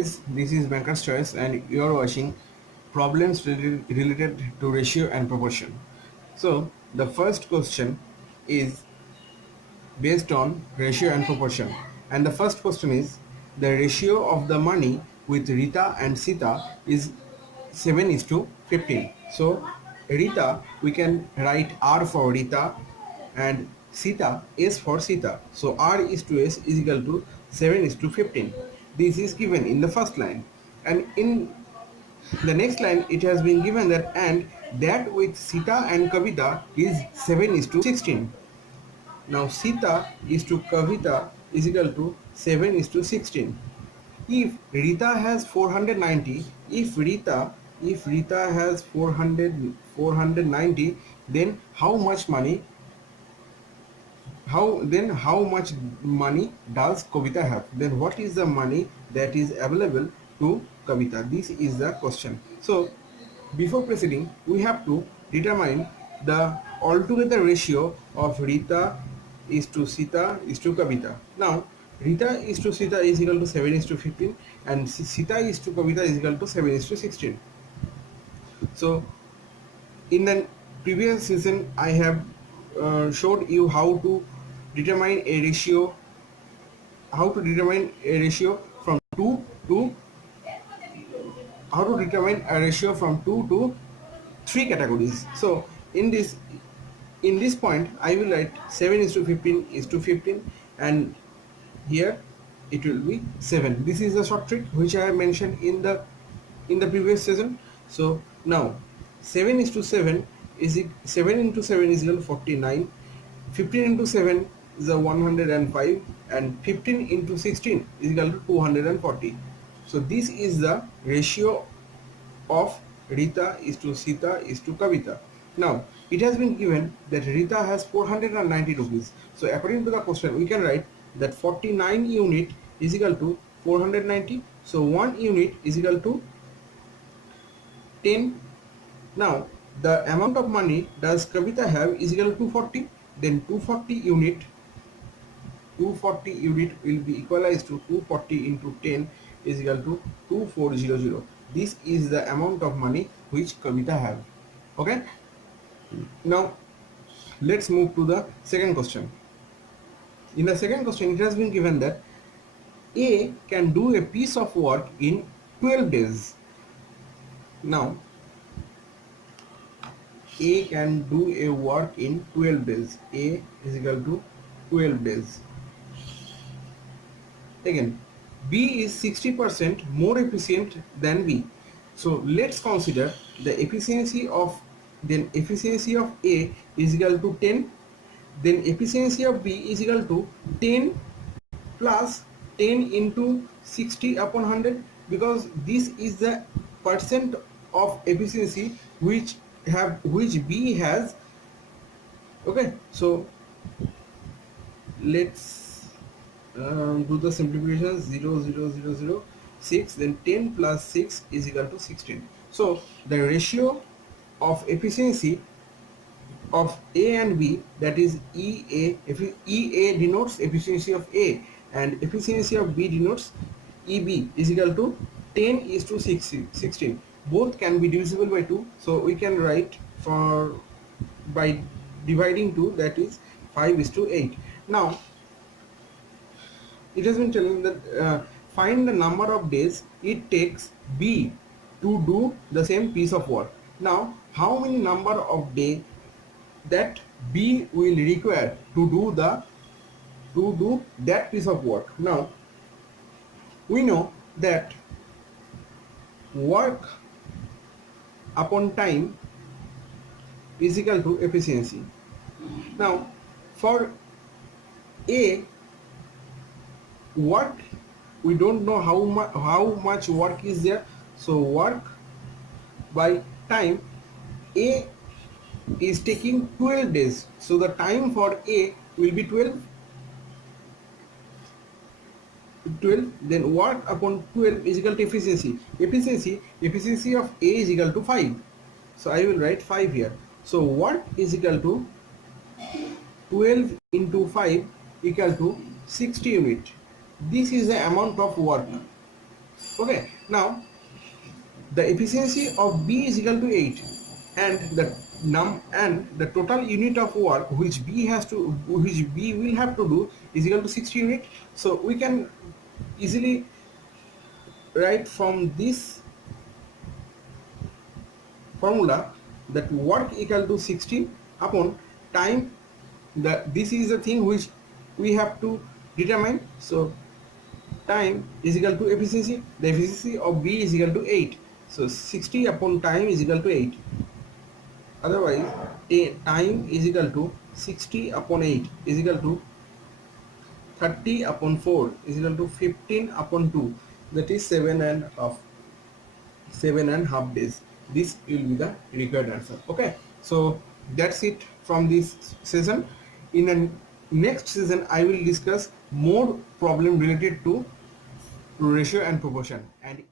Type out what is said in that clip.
guys, this is Banker's Choice and you are watching problems related to ratio and proportion. So the first question is based on ratio and proportion, and the first question is the ratio of the money with Rita and Sita is 7:15. So Rita, we can write R for Rita and Sita S for Sita. So R is to S is equal to 7:15. This is given in the first line, and in the next line it has been given that and that with Sita and Kavita is 7:16. Now Sita is to Kavita is equal to 7:16. If Rita has 490, if Rita has 490, then how much money does Kavita have? Then what is the money that is available to Kavita? This is the question. So before proceeding, we have to determine the altogether ratio of Rita is to Sita is to Kavita. Now Rita is to Sita is equal to 7:15 and Sita is to Kavita is equal to 7:16. So in the previous session I have showed you how to determine a ratio from 2 to 3 categories. So in this point I will write 7:15 is to 15 and here it will be 7. This is the short trick which I have mentioned in the previous session. So now 7:7 is 7 into 7 is equal to 49, 15 into 7 is a 105 and 15 into 16 is equal to 240. So this is the ratio of Rita is to Sita is to Kavita. Now it has been given that Rita has 490 rupees. So according to the question we can write that 49 unit is equal to 490. So 1 unit is equal to 10. Now the amount of money does Kavita have is equal to 240. Then 240 unit will be equalized to 240 into 10 is equal to 2400. This is the amount of money which Kavita have. Okay. Now let's move to the second question. In the second question it has been given that A can do a piece of work in 12 days. Now A can do a work in 12 days. A is equal to 12 days. Again, B is 60% more efficient than B. So let's consider the efficiency of A is equal to 10. Then efficiency of B is equal to 10 plus 10 into 60 upon 100, because this is the percent of efficiency which B has. Okay, so let's do the simplification. 6, then 10 plus 6 is equal to 16. So the ratio of efficiency of A and B, that is EA denotes efficiency of A and efficiency of B denotes EB, is equal to 10 is to 16. Both can be divisible by 2, so we can write by dividing 2, that is 5:8. Now it has been telling that find the number of days it takes B to do the same piece of work. Now how many number of days that B will require to do that piece of work? Now we know that work upon time is equal to efficiency. Now for A, work, we don't know how much work is there, so work by time, A is taking 12 days, so the time for A will be 12. Then work upon 12 is equal to efficiency of A is equal to 5, so I will write 5 here. So work is equal to 12 into 5 equal to 60 unit. This is the amount of work. Okay, now the efficiency of B is equal to 8, and the total unit of work which B will have to do is equal to 60 unit. So we can easily write from this formula that work equal to 60 upon time. This is the thing which we have to determine. So time is equal to efficiency. The efficiency of B is equal to 8. So 60 upon time is equal to 8. Otherwise, time is equal to 60 upon 8 is equal to 30 upon 4 is equal to 15 upon 2. That is 7.5 days. This will be the required answer. Okay, so that's it from this session. In the next session I will discuss more problem related to ratio and proportion, and